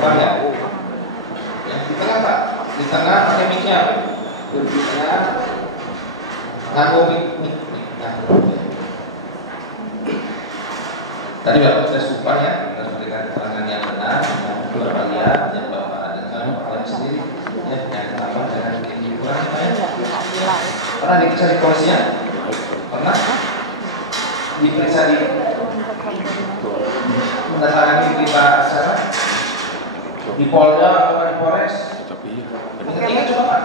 Paham ya? Ya, di tengah Pak, di tengah pakai mic-nya, di tengah nganggo mic. Tadi Bapak sudah sumpah ya, harus memberikan keterangan yang benar, yang beberapa lihat, yang Bapak dengar, Bapak lihat sendiri, ya, yang tambah dengan kurang ya. Pernah diperiksa di kepolisian? Pernah? Diperiksa di mendatangi berita acara di Polda atau di Polres? Ingat coba Pak.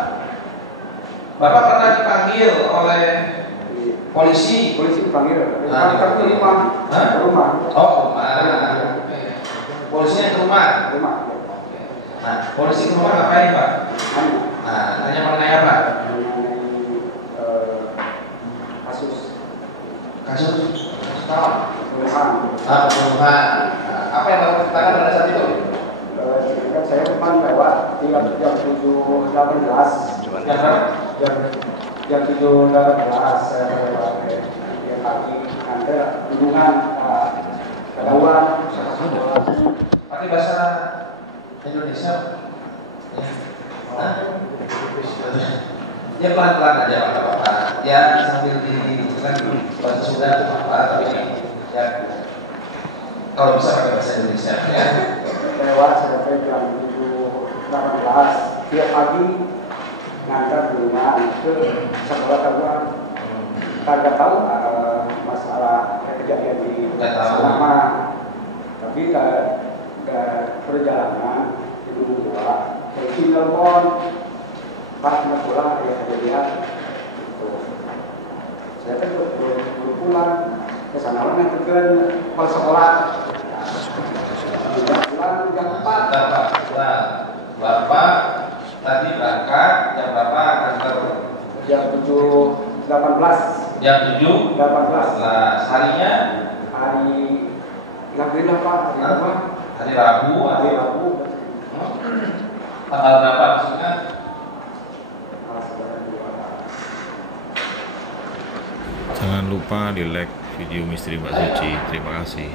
Bapak pernah dipanggil oleh polisi dipanggil. Nah, Ke rumah. Ke rumah. Oh, rumah. Polisinya ke rumah. Nah, polisi ke rumah ngapain Pak? Nah, tanya mengenai apa? Kasus pembunuhan. Apa yang Bapak ceritakan pada saat itu? Saya cuma lewat jam 7.18. Jam berapa? Jam 7.18 saya lewat yang pagi ada hubungan kedauan. Pakai bahasa Indonesia. Ya pelan-pelan aja Bapak. Ya sambil dijelaskan bahasa Sunda itu apa, tapi ya kalau bisa pakai bahasa Indonesia ya. Lewat sampai jam 7.18 tiap pagi ngantar hubungan ke sekolah kedauan. Kagak tahu masalah kejadian di selama, tapi perjalanan itu dua telepon pas mau pulang ya kejadian itu. Saya kan baru pulang ke sana orang yang ke sekolah. Pulang jam 4. Bapak tadi berangkat jam berapa kantor? Jam 7.18. Jam 7.18. Harinya? Hari Alhamdulillah Pak. Hari Rabu. Tanggal berapa maksudnya? Jangan lupa di like video Misteri Mbak Suci. Terima kasih.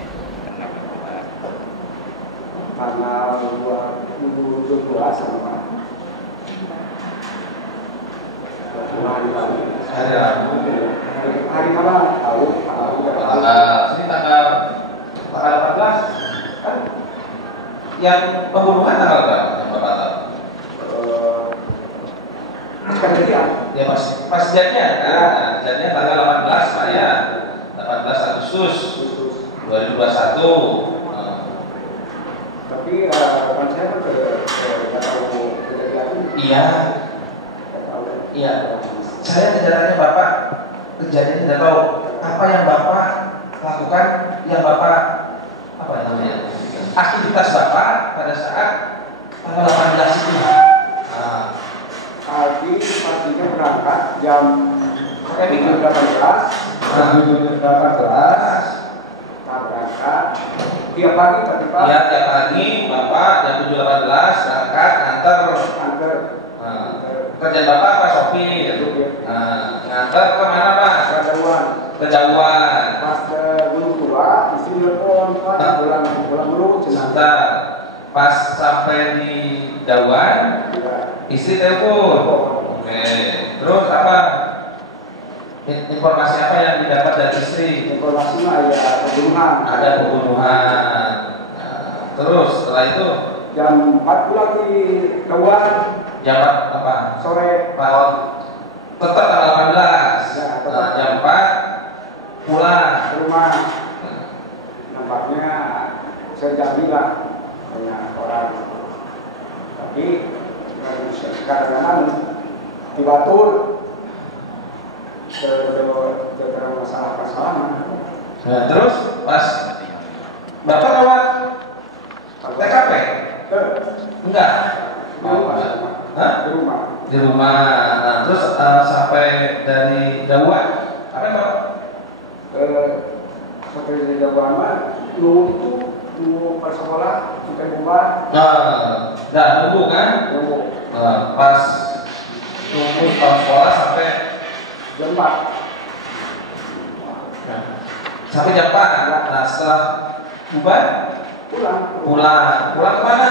Tanggal 2012 sama Hari Rabu. Hari apa? Tahu. Ini tanggal 14 kan? Yang pembunuhan tanggal berapa? Yang Bapak tahu? Ya pas jadinya kan? Jadinya tanggal 18 Pak ya. 18 Agustus 2021. Tapi rekan saya kan nggak tahu kejadian. Iya. Saya tidak tanya Bapak kejadian tidak tahu apa yang Bapak lakukan, yang Bapak apa namanya aktivitas Bapak pada saat tanggal 18 itu. Pagi pastinya berangkat jam 7.18. Berangkat tiap pagi tapi Pak. Iya tiap pagi Bapak jam 7.18 berangkat nganter. Kerjaan Bapak apa sopir? Nganter ke mana Pak? Kejauhan. Pas belum tua, istri telepon Pak, pulang dulu Sebentar. Pas sampai di Dawan, istri telepon. Oke. Terus apa? Informasi apa yang didapat dari istri? Informasi mah ya pembunuhan. Ada pembunuhan. Terus setelah itu jam 4 pulang di Dawan. Jam apa? Sore. Tetap tanggal 18. Ya, jam 4 pulang ke rumah. Nampaknya saya jadi lah banyak orang. Tapi kadang-kadang di Batur terkena masalah. Nah, terus pas Bapak lewat TKP? Enggak. Di rumah. Di rumah. Nah, terus sampai dari Dawan apa Bapak? Sampai dari Dawan nunggu pas sekolah sampai bubar. Nunggu kan? Nunggu. Pas nunggu sekolah sampai jam 4. Sampai jam 4. Nah, setelah bubar pulang kemana?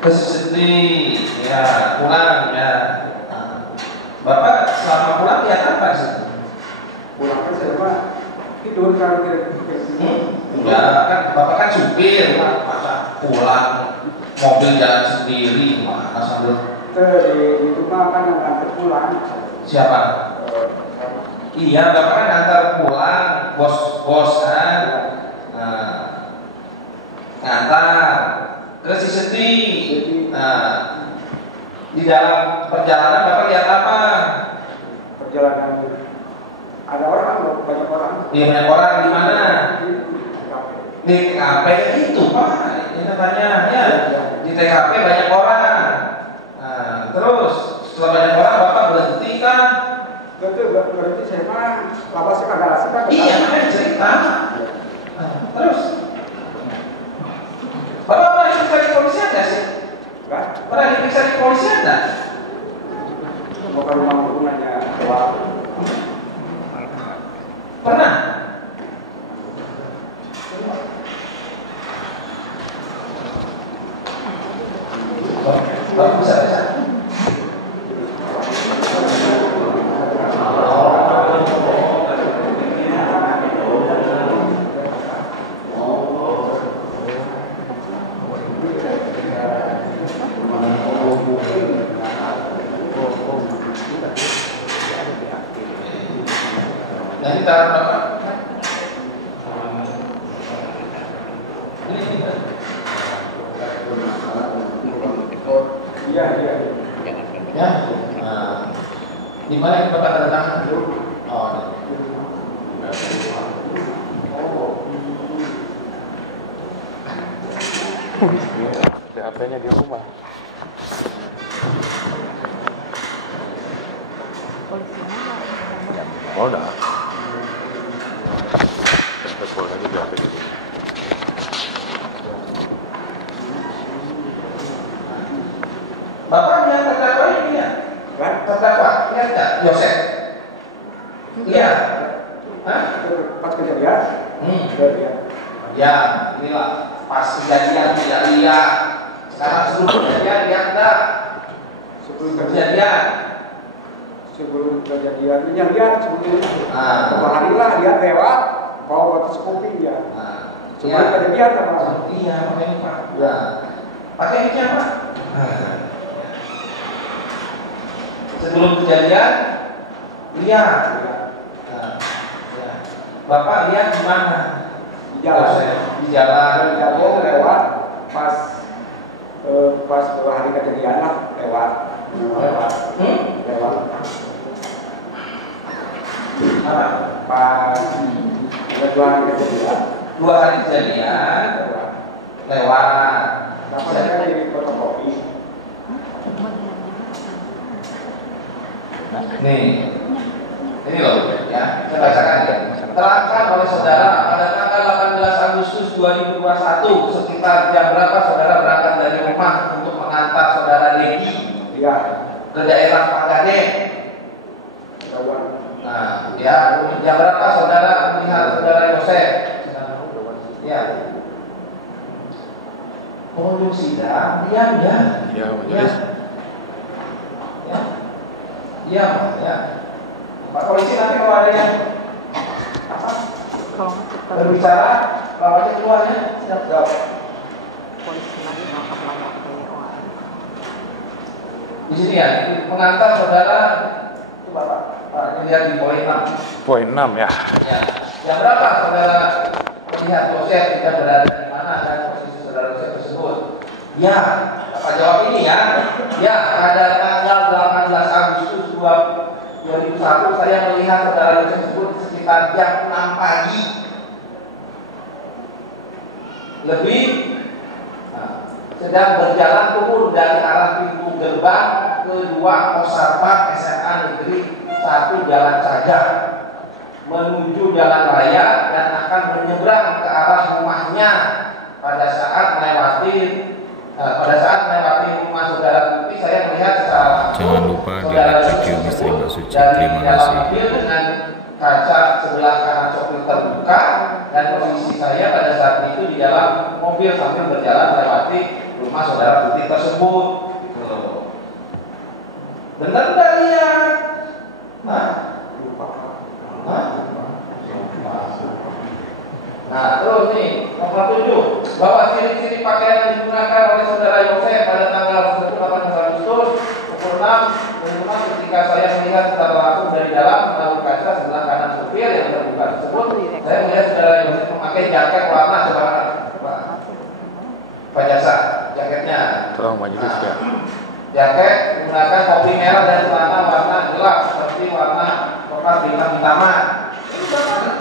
Ke Siti, ya pulang ya. Bapak selama pulang lihat apa sih? Pulang kan saya mah tidur kan Enggak, kan bapak kan supir, masa pulang mobil jalan sendiri, mana sambil di rumah kan ngantar pulang. siapa? Iya, bapak kan ngantar pulang, bos kan, ngantar ke Siti. Nah, di dalam perjalanan bapak lihat apa? Perjalanan ada orang, banyak orang. Iya, banyak orang di mana? Di TKP itu pak, ini tanya ya. Di TKP banyak orang. Nah, terus setelah banyak orang bapak berhenti kan? Betul, berarti saya mah lama sih kagak asik kan? Iya, makanya cerita. Nah, terus bapak pernah diperiksa di polisian nggak sih? Kan? Pernah diperiksa di polisian nggak? Mau ke rumah aku nanya soal Pernah? Bapak bisa. Nanti taruh bapak. iya. Ya. Nah, di mana yang bapak tanda tangan? Oh. Ada HP-nya di rumah. Oh, udah. Telepon lagi di HP di rumah. Bapak lihat terdakwa ini ya? Kan? Terdakwa, lihat nggak? Yosef? Lihat? Hah? Pas kejadian, ya. Ya, inilah pas kejadian tidak lihat. Sekarang sebelum kejadian lihat nggak? Sebelum Kejadian. kejadian ini yang lihat sebetulnya. Ah. Beberapa hari lah dia lewat, bawa batas kopi ya. Nah, Sebelum kejadian apa? iya, pakai ini pak. Nah, pakai ini apa? Sebelum kejadian lihat. Nah, ya. Bapak lihat di mana? Di jalan. Di jalan. Jauh lewat pas hari kejadian lah lewat. Lewat. Apa? Pas ada 2 hari kejadian. 2 hari kejadian lewat. Apa saya jadi fotokopi? Nih, ini loh ya, saya bacakan ya. Terangkan oleh saudara pada tanggal 18 Agustus 2021 sekitar jam berapa saudara berangkat dari rumah untuk mengantar saudara Legi Iya. ke daerah Pagaden. Ketahuan. Nah, ya, jam berapa saudara melihat saudara Yosef? Ya. Oh, sidang, diam ya. Iya, Ya. Ya. Iya, ya. Pak polisi nanti kalau ada yang apa berbicara, bawanya keluar ya. Siap. Di sini ya, mengantar saudara itu bapak. Pak, lihat di poin 6. Poin 6 ya. Ya. Yang berapa saudara melihat Yosef tidak berada di mana dan posisi saudara Yosef tersebut? Ya, Bapak jawab ini ya. Ya, pada tanggal 18 Agustus 2001 saya melihat saudara Yosef tersebut sekitar jam 6 pagi. Lebih sedang berjalan turun dari arah pintu gerbang kedua Kosarpat SMA Negeri 1 Jalan Saja menuju jalan raya dan akan menyeberang ke arah rumahnya pada saat melewati rumah saudara Tuti. Saya melihat secara langsung Jangan lupa di saudara like video Tuti Misteri Mbak Suci. dari Terima dalam kasih. mobil dengan kaca sebelah kanan sopir terbuka dan posisi saya pada saat itu di dalam mobil sambil berjalan melewati rumah rumah saudara Tuti tersebut. Benar nggak lihat? Hah? Nah, terus nih, nomor 7, bahwa ciri-ciri pakaian yang digunakan oleh saudara Yosef pada tanggal 18 Agustus pukul 6 ketika saya melihat secara langsung dari dalam melalui kaca sebelah kanan supir yang terbuka tersebut, saya melihat saudara Yosef memakai jaket warna Pak Jasa, jaketnya. Tolong maju ya. Jaket menggunakan topi merah dan celana warna gelap seperti warna coklat bintang hitamah. Ini bagaimana?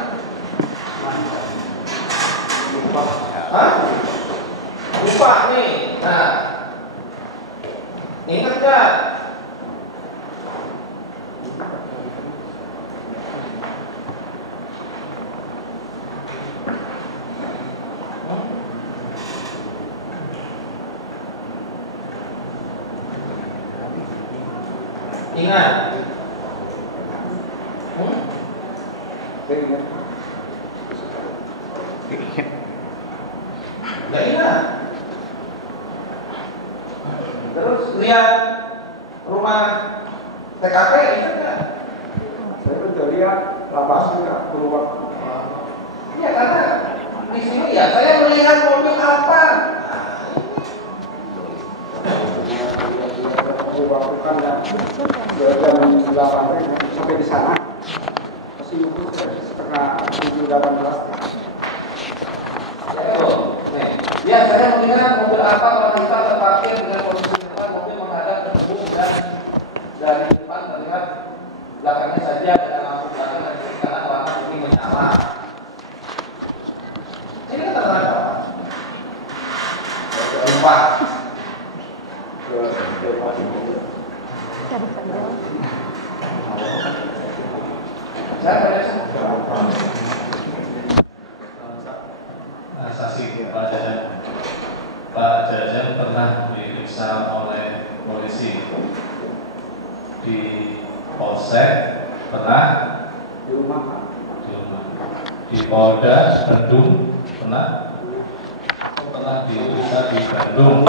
Hah? Lupa nih. Nah, ingat gak? Ingat? Nggak ingat. Terus lihat rumah TKP ingat nggak? Saya sudah lihat lapasnya keluar. Ya karena di sini ya saya melihat mobil apa. Waktu kan jam 8 sampai di sana masih nunggu setengah 7:18. Ya, saya melihat mobil apa wanita terparkir dengan posisi depan mobil menghadap ke depan dan dari depan terlihat belakangnya saja dengan lampu belakang dan kiri kanan warna putih menyala. Ini keterangan apa? Lupa. Saksi Pak Jajan pernah diperiksa oleh polisi di Polsek, pernah Di rumah. di Polda Bandung, pernah diperiksa di Bandung.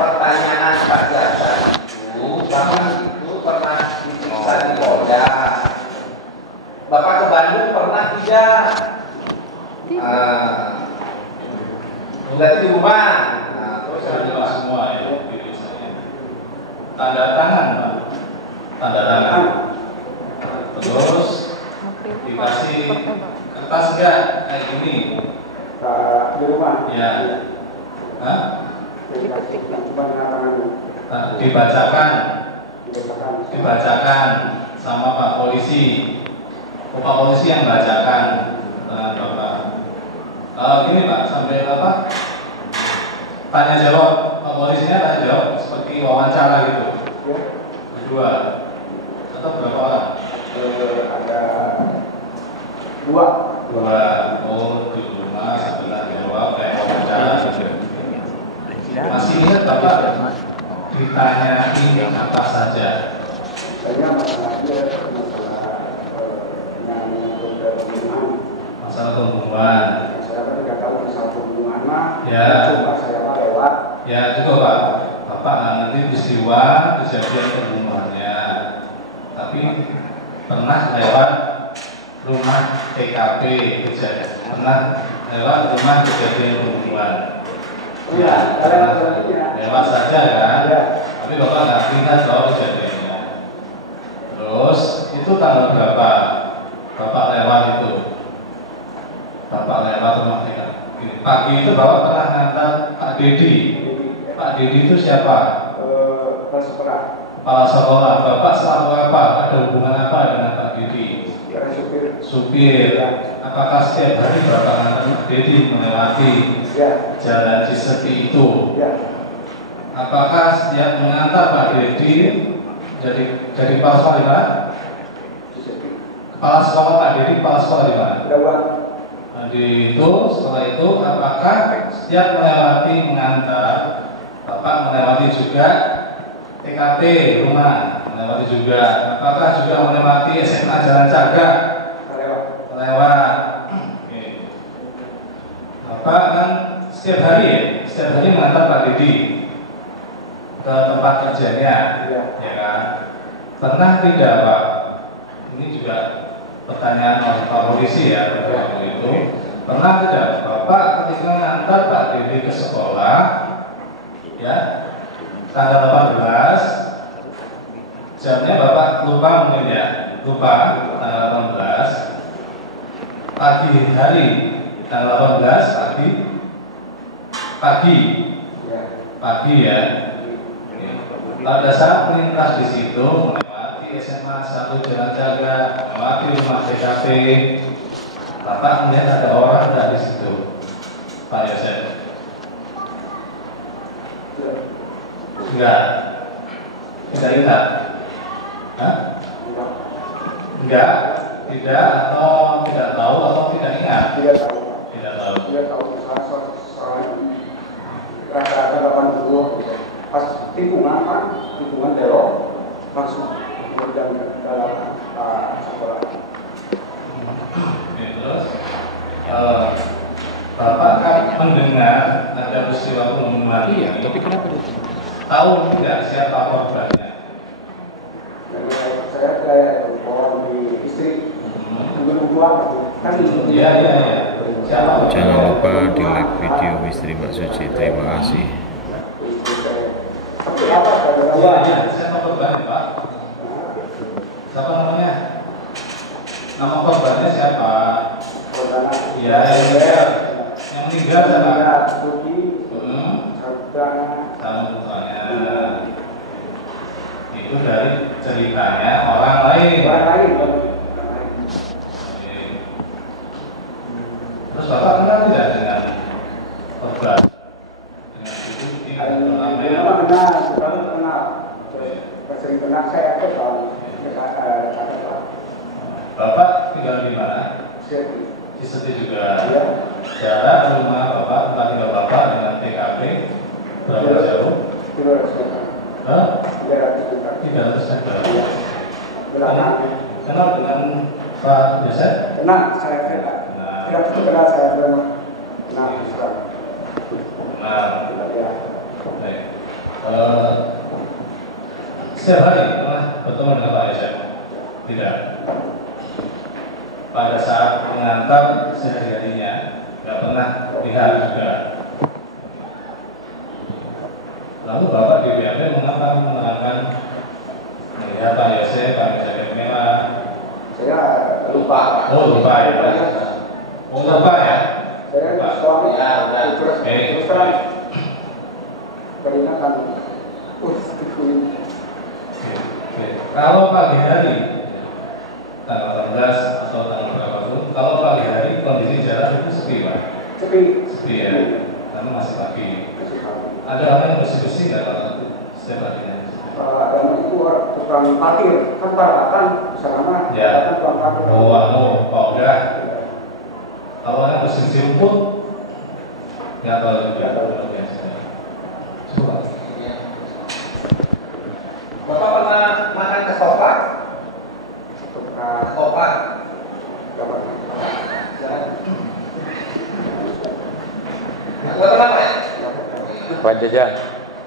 Pertanyaan Pak Jajan itu Bapak itu pernah diperiksa di Polda. Bapak ke Bandung pernah tidak? Berarti di rumah. Nah, terus jelas semua ya biasanya. Tanda tangan, Pak. Tanda tangan. Terus dikasih kertas enggak kayak gini? Di rumah. Ya. Hah? Dibacakan sama Pak Polisi. Pak Polisi yang bacakan Bapak. Gini Pak, sampai apa? Tanya jawab, Pak Polisinya tanya jawab seperti wawancara gitu. Kedua atau berapa orang? Ada dua. Oh, di rumah sebelah jawab kayak wawancara. Masih ingat Bapak ditanya ini apa saja? Saya masalah pembunuhan. Saya kan tidak tahu masalah pembunuhan mah. Ya. Coba saya lewat. Ya juga Pak. Bapak nanti peristiwa kejadian pembunuhannya. Tapi pernah lewat rumah TKP kejadian. Pernah lewat rumah kejadian pembunuhan. Iya, lewat saja kan. Ya. Tapi Bapak nggak ingat soal kejadiannya. Terus itu tanggal berapa? Bapak lewat itu. Bapak lewat rumah TKP. Pagi itu Bapak pernah ngantar Pak Dedi. Pak Dedi itu siapa? Kepala sekolah. Bapak selaku apa? Ada hubungan apa dengan Pak Dedi? Supir. Apakah setiap hari Bapak ngantar Pak Dedi melewati jalan Cisepi itu? Apakah setiap mengantar Pak Dedi jadi kepala sekolah di mana? Kepala sekolah Pak Dedi, kepala sekolah di mana? Nah, di itu setelah itu apakah setiap melewati mengantar Bapak melewati juga TKP rumah, melewati juga, apakah juga melewati SMA Jalan Cagak? Lewat. Oke. setiap hari mengantar Pak Didi ke tempat kerjanya, Iya. ya kan? Pernah tidak Pak? Ini juga pertanyaan oleh Pak Polisi ya pada waktu itu. Pernah tidak Bapak ketika mengantar Pak Didi ke sekolah, ya, tanggal 18, jamnya Bapak lupa mungkin ya, lupa tanggal 18, pagi hari tanggal 18 pagi ya. Pada saat melintas di situ melewati SMA 1 Jalan Jaga, melewati rumah TKP, Bapak melihat ada orang dari situ, Pak Yosef? Enggak, tidak lihat. Hah? Enggak, tidak atau tidak tahu atau tidak ingat? Tidak tahu. Tidak tahu. Tidak tahu. Soal rata-rata 80 gitu. Pas tikungan belok langsung berjalan ke dalam sekolah. Terus Bapak kan mendengar ada peristiwa pembunuhan. Iya, tapi kenapa itu? Tahu tidak siapa korbannya? Saya kayak orang di istri berdua kan Iya. Siapa? Jangan lupa di like video Misteri Mbak Suci. Terima kasih. tapi apa Iya. Siapa korbannya Pak? Siapa namanya? Nama korbannya siapa? Iya, yang meninggal siapa? Tahu mukanya. Itu dari ceritanya orang lain. Terus Bapak kenal tidak dengan korban? Dengan itu sering kenal saya ke Bapak tinggal di mana? Di Seti juga. Jarak rumah Bapak, tempat tinggal Bapak dengan TKP berapa jauh? 300 meter. Kenal dengan Pak Yosef? Kenal saya kenal. Tidak kenal saya kenal. Kenal. Ya. Baik. Setiap hari pernah bertemu dengan Pak Yosef? Tidak. Pada saat mengantar sehari-harinya tidak pernah lihat juga. Lalu Bapak di BAP mengapa menerangkan melihat Pak Yosef pakai jaket merah? Saya lupa. Oh lupa ya. Oh lupa ya. Saya soalnya terus terang keringatan. Kalau pagi hari tanggal 18 atau tanggal berapa pun, kalau pagi hari kondisi jalan itu sepi Pak. Sepi ya, karena masih pagi. Ada orang yang bersih-bersih nggak Pak setiap harinya? Dan itu tukang parkir kan paratan sana Ya. tukang parkir. Pak udah. Kalau yang bersih rumput nggak tahu juga. Coba. Bapak pernah makan ke sofa? Sofa. Nggak kenapa ya? Pak Jajan.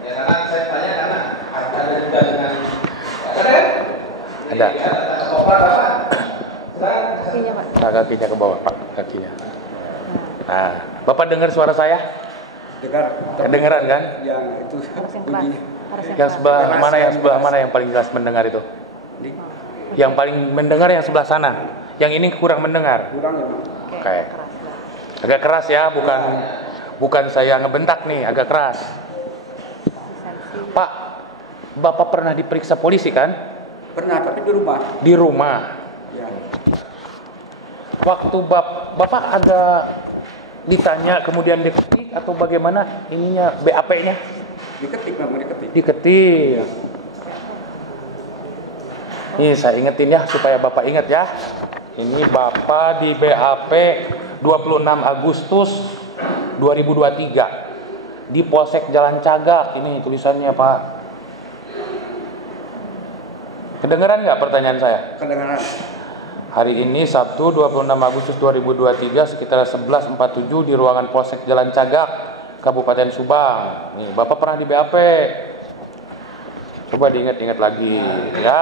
Ya karena saya tanya karena ada juga dengan Ada. sofa Bapak. Kakinya ke bawah, Pak, kakinya. Nah, Bapak dengar suara saya? Dengar. Kedengeran kan? Yang itu bunyi. Yang sebelah mana yang paling jelas mendengar itu? Yang paling mendengar yang sebelah sana. Yang ini kurang mendengar. Kurang ya, Bang. Oke. Agak keras ya, bukan saya ngebentak nih, agak keras. Pak, Bapak pernah diperiksa polisi kan? Pernah, tapi di rumah. Di rumah. Ya. Waktu Bapak ada ditanya kemudian diketik atau bagaimana ininya BAP-nya? Diketik, memang diketik. Diketik. Ini saya ingetin ya supaya Bapak ingat ya. Ini Bapak di BAP 26 Agustus 2023 di Polsek Jalan Cagak. Ini tulisannya Pak. Kedengeran nggak pertanyaan saya? Kedengaran. Hari ini Sabtu 26 Agustus 2023 sekitar 11.47 di ruangan Polsek Jalan Cagak Kabupaten Subang. Nih, Bapak pernah di BAP. Coba diingat-ingat lagi, ya.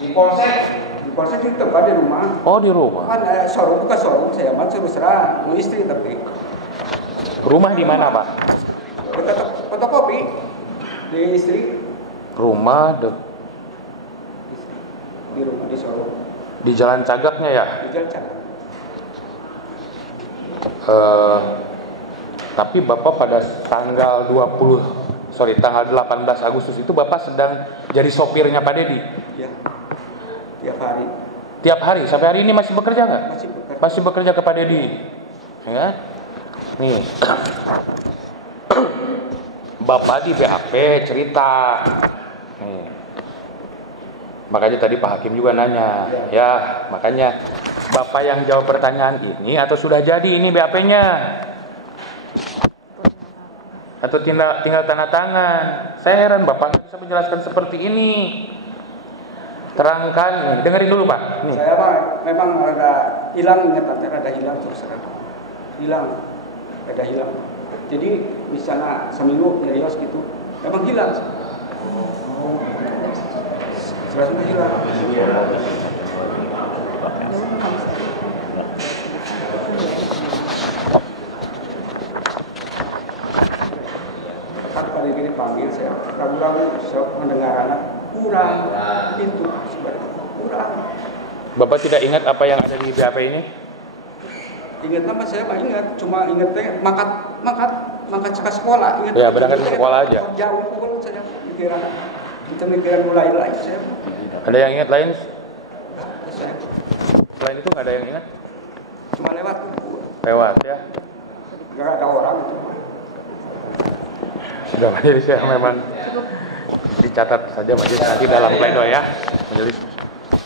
Di polsek itu tempat di rumah. Oh, di rumah. Kan showroom bukan showroom, saya mah suruh serah, mau istri tapi. Rumah di mana, Pak? Dekat fotokopi di istri. Rumah Di rumah di showroom. di Jalan Cagaknya ya? Di jalan Cagak. Tapi Bapak pada tanggal 18 Agustus itu Bapak sedang jadi sopirnya Pak Dedi? Ya. Tiap hari. Tiap hari? Sampai hari ini masih bekerja nggak? Masih bekerja. Masih bekerja ke Pak Dedi? Ya. Nih. Bapak di BAP cerita. Nih. Makanya tadi Pak Hakim juga nanya. Ya, makanya Bapak yang jawab pertanyaan ini atau sudah jadi ini BAP-nya? Atau tinggal tanda tangan? Saya heran Bapak nggak bisa menjelaskan seperti ini. Terangkan, nih, dengerin dulu Pak. Nih. Saya memang ada hilang ingatannya, ada hilang terus ada hilang. Jadi misalnya seminggu nyerios gitu, memang hilang. Sudah hilang. Kan pada ini dipanggil saya ragu-ragu, saya mendengar anak kurang itu sebenarnya kurang. Bapak tidak ingat apa yang ada di BAP ini? Ingat nama saya mah ingat, cuma ingatnya mangkat sekolah. Ingat Ya, berangkat ke sekolah aja. Jauh pukul saya mikiran mulai lain saya. Ada yang ingat lain? Saya Selain itu nggak ada yang ingat? cuma lewat Lewat ya. nggak ada orang itu. Sudah majelis ya, memang dicatat saja majelis nanti dalam pleno ya majelis.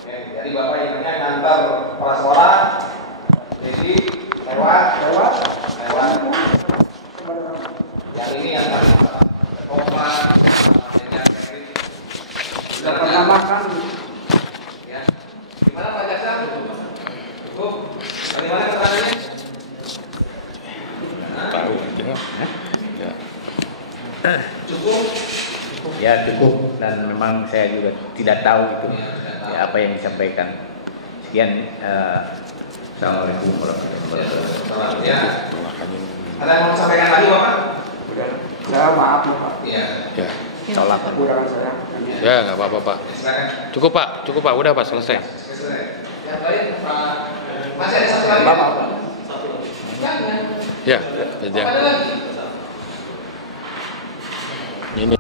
Jadi Bapak ingatnya ngantar kepala sekolah, jadi lewat. Yang ini ngantar koma, Sudah pernah makan. ya. Gimana Pak Jasa? Cukup? Bagaimana keterangannya? Tahu ya. Cukup? Ya cukup, dan memang saya juga tidak tahu itu ya, apa yang disampaikan. Sekian, assalamualaikum warahmatullahi wabarakatuh. Ya. Ada yang mau disampaikan lagi Bapak? Udah. Saya maaf Pak. Iya. Ya, tolak. Kekurangan saya. Ya nggak apa-apa Pak. Silakan. Cukup Pak, udah Pak selesai. Yang lain Pak. Masih ada satu lagi. Bapak. Ya, aja. Ada lagi. Ini.